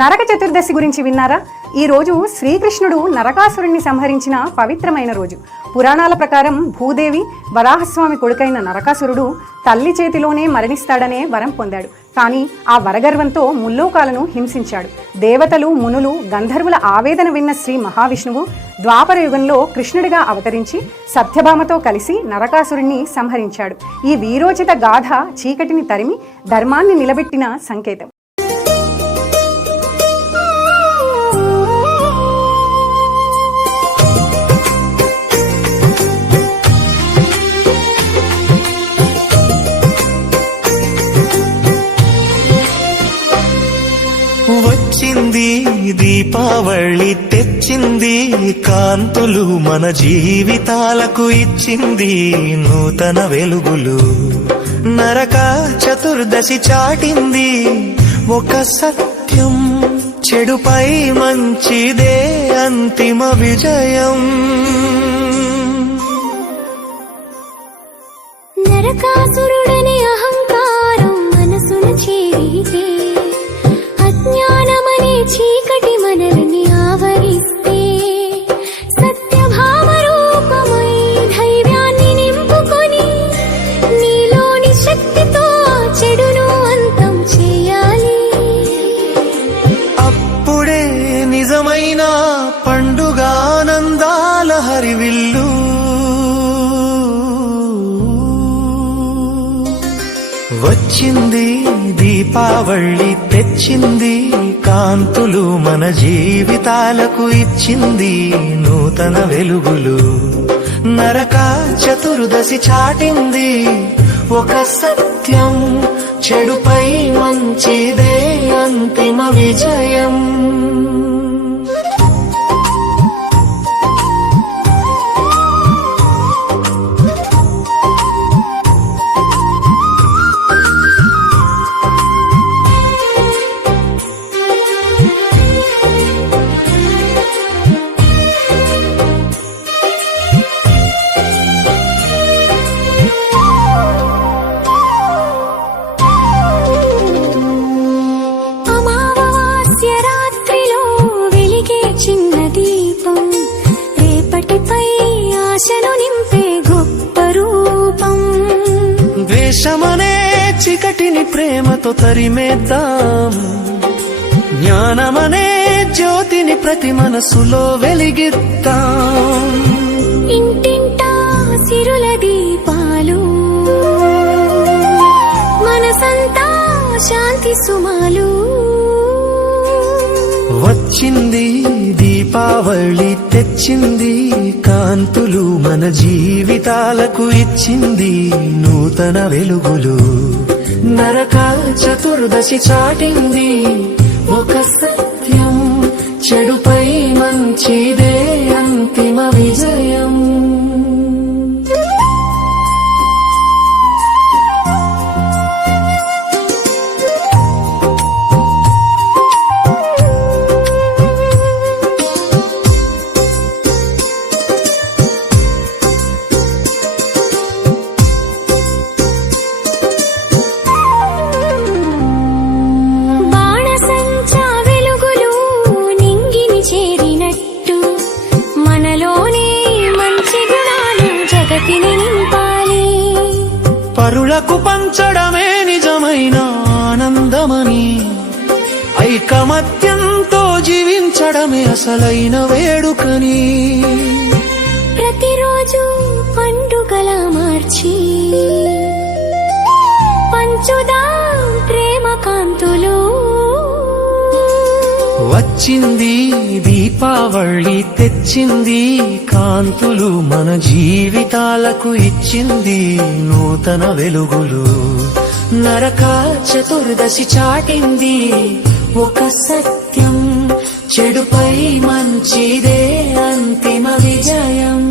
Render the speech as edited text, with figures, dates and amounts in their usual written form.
నరక చతుర్దశి గురించి విన్నారా? ఈ రోజు శ్రీకృష్ణుడు నరకాసురుణ్ణి సంహరించిన పవిత్రమైన రోజు. పురాణాల ప్రకారం భూదేవి వరాహస్వామి కొడుకైన నరకాసురుడు తల్లి చేతిలోనే మరణిస్తాడనే వరం పొందాడు. కానీ ఆ వరగర్వంతో ముల్లోకాలను హింసించాడు. దేవతలు, మునులు, గంధర్వుల ఆవేదన విన్న శ్రీ మహావిష్ణువు ద్వాపర యుగంలో కృష్ణుడిగా అవతరించి సత్యభామతో కలిసి నరకాసురుణ్ణి సంహరించాడు. ఈ వీరోచిత గాథ చీకటిని తరిమి ధర్మాన్ని నిలబెట్టిన సంకేతం. వచ్చింది దీపావళి, తెచ్చింది కాంతులు, మన జీవితాలకు ఇచ్చింది నూతన వెలుగులు. నరక చతుర్దశి చాటింది ఒక సత్యం, చెడుపై మంచిదే అంతిమ విజయం. నరకాసురుడనే అహంకారం మనసున చేరితే, అజ్ఞానమనే చీకటి మనల్ని ఆవరిస్తే, సత్యభామ రూపమై ధైర్యాన్ని నింపుకొని నీలోని శక్తితో చెడును అంతం చేయాలి. అప్పుడే నిజమైన పండుగ ఆనందాల హరివిల్లు. వచ్చింది దీపావళి, తెచ్చింది కాంతులు, మన జీవితాలకు ఇచ్చింది నూతన వెలుగులు. నరక చతుర్దశి చాటింది ఒక సత్యం, చెడుపై మంచిదే అంతిమ విజయం. ద్వేషమనే చీకటిని ప్రేమతో తరిమేద్దాం, జ్ఞానమనే జ్యోతిని ప్రతి మనసులో వెలిగిద్దాం. ఇంటింటా సిరుల దీపాలు, మనసంతా శాంతి సుమాలు. వచ్చింది దీపావళి, తెచ్చింది కాంతులు, మన జీవితాలకు ఇచ్చింది నూతన వెలుగులు. నరక చతుర్దశి చాటింది ఒక సత్యం, చెడుపై మంచిదే అంతిమ విజయం. పరులకు పంచడమే నిజమైన ఆనందమని, ఐకమత్యంతో జీవించడమే అసలైన వేడుకని. ప్రతిరోజు పండుగలా మార్చి పంచుదాం ప్రేమ కాంతులు. వచ్చింది దీపావళి, తెచ్చింది కాంతులు, మన జీవితాలకు ఇచ్చింది నూతన వెలుగులు. నరక చతుర్దశి చాటింది ఒక సత్యం, చెడుపై మంచిదే అంతిమ విజయం.